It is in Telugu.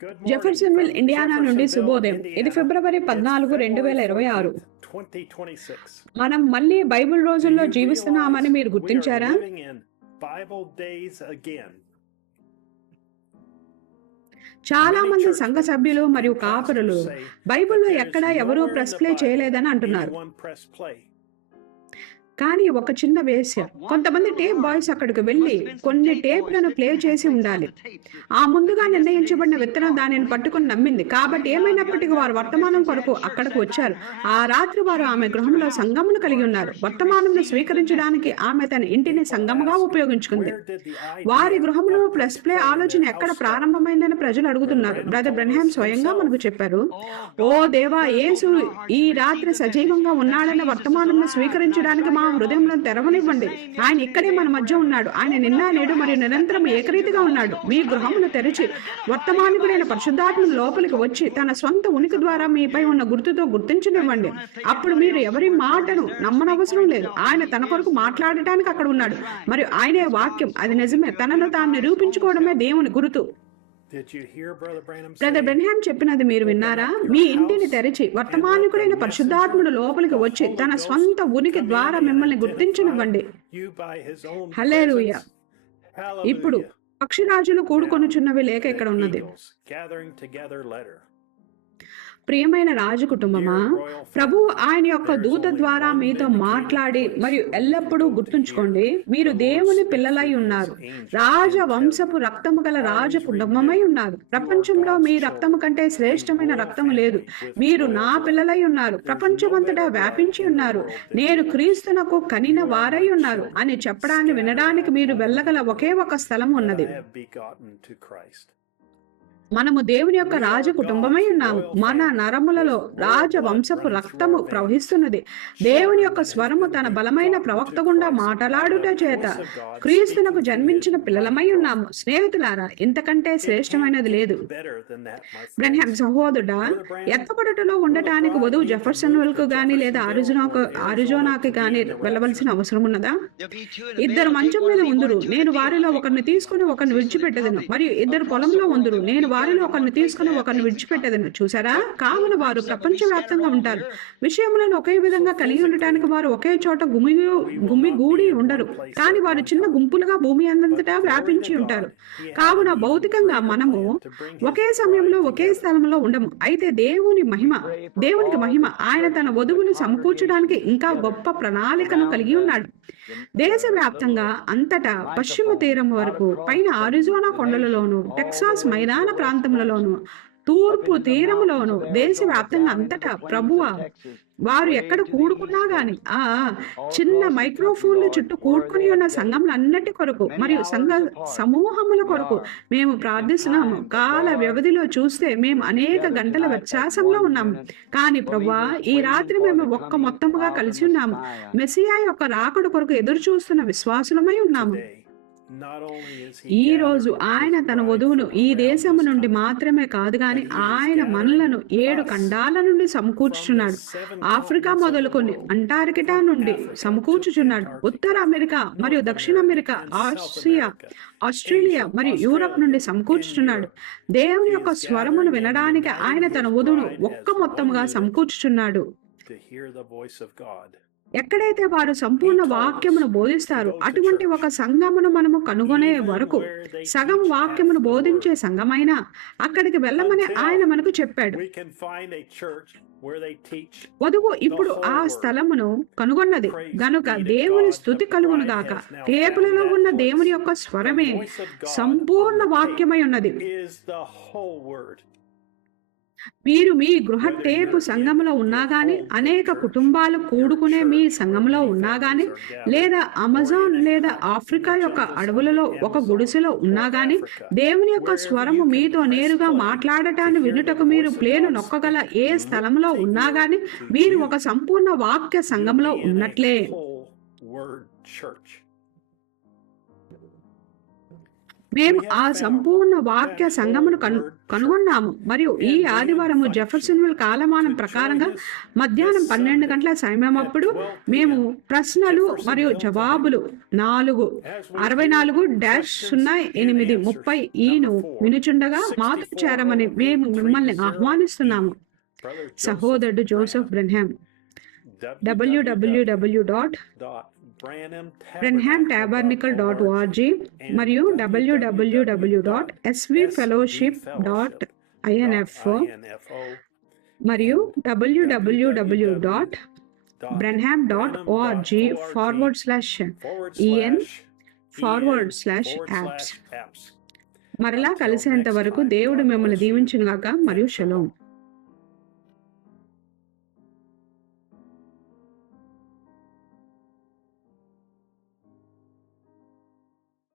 Good morning Jeffersonville, from Indiana నుండి Jeffersonville, శుభోదయం. ఇది Indiana. February It's 14, February 2026. 14th, 2026. మనం మళ్ళీ బైబిల్ Do రోజుల్లో you జీవిస్తున్నామని realize మీరు we are గుర్తించారా? living in Bible days again? చాలా Many మంది church సంఘ members సభ్యులు మరియు and కాపరులు pastors say that బైబిల్లో there is ఎక్కడా ఎవరూ nowhere in press the play Bible చేయలేదని అంటున్నారు. anyone press play. కానీ ఒక చిన్న వేశ్య, కొంతమంది టేప్ బాయ్స్ అక్కడికి వెళ్ళి కొన్ని టేప్లను ప్లే చేసి ఉండాలి. ఆ ముందుగా నిర్ణయించబడిన విత్తనం దానిని పట్టుకుని నమ్మింది. కాబట్టి ఏమైనప్పటికీ వారు వర్తమానం కొరకు అక్కడికి వచ్చారు. ఆ రాత్రి వారు ఆమె గృహంలో సంఘమును కలిగి ఉన్నారు. వర్తమానంను స్వీకరించడానికి ఆమె తన ఇంటిని సంఘముగా ఉపయోగించుకుంది. వారి గృహంలో ప్లస్ ప్లే ఆలోచన ఎక్కడ ప్రారంభమైందని ప్రజలు అడుగుతున్నారు. బ్రదర్ బ్రన్హామ్ స్వయంగా మనకు చెప్పారు, ఓ దేవా, యేసు ఈ రాత్రి సజీవంగా ఉన్నాడన్న వర్తమానంను స్వీకరించడానికి మా హృదయంలో తెరవనివ్వండి. ఆయన ఇక్కడే మన మధ్య ఉన్నాడు. ఆయన నిన్న నేడు మరియు నిరంతరం ఏకరీతిగా ఉన్నాడు. మీ గృహమును తెరిచి వర్తమానికుడైన పరిశుద్ధాత్మను లోపలికి వచ్చి తన స్వంత ఉనికి ద్వారా మీపై ఉన్న గుర్తుతో గుర్తించనివ్వండి. అప్పుడు మీరు ఎవరి మాటను నమ్మనవసరం లేదు. ఆయన తన కొరకు మాట్లాడటానికి అక్కడ ఉన్నాడు మరియు ఆయనే వాక్యం. అది నిజమే. తనను తాను నిరూపించుకోవడమే దేవుని గుర్తు. బ్రదర్ బ్రన్హామ్ చెప్పినది మీరు విన్నారా? మీ ఇంటిని తెరిచి వర్తమానికుడైన పరిశుద్ధాత్ముడు లోపలికి వచ్చి తన స్వంత ఉనికి ద్వారా మిమ్మల్ని గుర్తించనివ్వండి. హల్లెలూయా. ఇప్పుడు పక్షిరాజులు కూడుకొనుచున్నవి లేక ఇక్కడ ఉన్నది. ప్రియమైన రాజు కుటుంబమా, ప్రభువు ఆయన యొక్క దూత ద్వారా మీతో మాట్లాడి మరియు ఎల్లప్పుడూ గుర్తుంచుకోండి, మీరు దేవుని పిల్లలై ఉన్నారు. రాజ వంశపు రక్తము గల రాజ కుటుంబమై ఉన్నారు. ప్రపంచంలో మీ రక్తము కంటే శ్రేష్టమైన రక్తము లేదు. మీరు నా పిల్లలై ఉన్నారు. ప్రపంచమంతటా వ్యాపించి ఉన్నారు. నేను క్రీస్తునకు కనిన వారై ఉన్నారు అని చెప్పడాన్ని వినడానికి మీరు వెళ్ళగల ఒకే ఒక స్థలం ఉన్నది. మనము దేవుని యొక్క రాజ కుటుంబమై ఉన్నాము. మన నరములలో రాజ వంశపు రక్తము ప్రవహిస్తున్నది. దేవుని యొక్క స్వరము తన బలమైన ప్రవక్త గుండా మాట్లాడుట చేత క్రీస్తునకు జన్మించిన పిల్లలమై ఉన్నాము. స్నేహితులారా, ఇంతకంటే శ్రేష్టమైనది లేదు. బ్రన్హామ్ సహోదరుడా, ఎత్తపడుటలో ఉండటానికి వధువు జెఫర్సన్విల్ కు గాని లేదా అరిజోనాకి గాని వెళ్ళవలసిన అవసరం ఉన్నదా? ఇద్దరు మంచం మీద ఉందురు, నేను వారిలో ఒకరిని తీసుకుని ఒకరిని విడిచిపెట్టదను. మరియు ఇద్దరు పొలంలో ఉందురు, నేను వారిలో ఒకరిని తీసుకుని ఒకరిని విడిచిపెట్టేదను. చూసారా? కావున వారు ప్రపంచవ్యాప్తంగా ఉంటారు. విషయములను ఒకే విధంగా కలిగి ఉండటానికి వారు ఒకే చోట గుమిగూడి ఉండరు, కానీ వారు చిన్న గుంపులుగా భూమి అంతటా వ్యాపించి ఉంటారు. కావున భౌతికంగా మనము ఒకే సమయంలో ఒకే స్థలంలో ఉండము. అయితే దేవునికి మహిమ ఆయన తన వధువును సమకూర్చడానికి ఇంకా గొప్ప ప్రణాళికను కలిగి ఉన్నాడు. దేశవ్యాప్తంగా అంతటా పశ్చిమ తీరం వరకు, పైన అరిజోనా కొండలలోను, టెక్సాస్ మైదాన ప్రాంతములలోను, తూర్పు తీరములోను, దేశవ్యాప్తంగా అంతటా ప్రభువ వారు ఎక్కడ కూడుకున్నా గాని ఆ చిన్న మైక్రోఫోన్ల చుట్టూ కూడుకుని ఉన్న సంఘములన్నిటి కొరకు మరియు సంఘ సమూహముల కొరకు మేము ప్రార్థిస్తున్నాము. కాల వ్యవధిలో చూస్తే మేము అనేక గంటల వ్యత్యాసంలో ఉన్నాము, కానీ ప్రభువా ఈ రాత్రి మేము ఒక్క మొత్తముగా కలిసి ఉన్నాము. మెస్సియా యొక్క రాకడ కొరకు ఎదురు చూస్తున్న విశ్వాసులమై ఉన్నాము. ఈ రోజు ఆయన తన వధువును ఈ దేశము నుండి మాత్రమే కాదు గాని ఆయన మనలను 7 ఖండాల నుండి సమకూర్చుచున్నాడు. ఆఫ్రికా మొదలుకొని అంటార్కిటా నుండి సమకూర్చుచున్నాడు. ఉత్తర అమెరికా మరియు దక్షిణ అమెరికా, ఆసియా, ఆస్ట్రేలియా మరియు యూరప్ నుండి సమకూర్చుచున్నాడు. దేవుని యొక్క స్వరమును వినడానికి ఆయన తన వధువును ఒక్క మొత్తముగా సమకూర్చుచున్నాడు. ఎక్కడైతే వారు సంపూర్ణ వాక్యమును బోధిస్తారు, అటువంటి ఒక సంఘమును మనము కనుగొనే వరకు సగం వాక్యమును బోధించే సంఘమైనా అక్కడికి వెళ్ళమని ఆయన మనకు చెప్పాడు. వధువు ఇప్పుడు ఆ స్థలమును కనుగొన్నది గనుక దేవుని స్తుతి కలుగును గాక. టేపులలో ఉన్న దేవుని యొక్క స్వరమే సంపూర్ణ వాక్యమై ఉన్నది. మీరు మీ గృహ టేపు సంఘంలో ఉన్నా గాని, అనేక కుటుంబాలు కూడుకునే మీ సంఘంలో ఉన్నా గాని, లేదా అమెజాన్ లేదా ఆఫ్రికా యొక్క అడవులలో ఒక గుడిసెలో ఉన్నా గాని, దేవుని యొక్క స్వరము మీతో నేరుగా మాట్లాడటాన్ని వినుటకు మీరు ప్లేను నొక్కగల ఏ స్థలంలో ఉన్నా గాని, మీరు ఒక సంపూర్ణ వాక్య సంఘంలో ఉన్నట్లే. మేము ఆ సంపూర్ణ వాక్య సంఘమును కనుగొన్నాము మరియు ఈ ఆదివారము జెఫర్సన్విల్ కాలమానం ప్రకారంగా మధ్యాహ్నం 12 గంటల సమయమప్పుడు మేము ప్రశ్నలు మరియు జవాబులు 464-0830 వినుచుండగా మాతో చేరమని మేము మిమ్మల్ని ఆహ్వానిస్తున్నాము. సహోదరుడు జోసెఫ్ బ్రెన్హామ్ www.branhamtabernacle.org మరియు www.svfellowship.info మరియు www.branham.org/en/apps. మరలా కలిసేంత వరకు దేవుడు మిమ్మల్ని దీవించుగాక మరియు షలోం.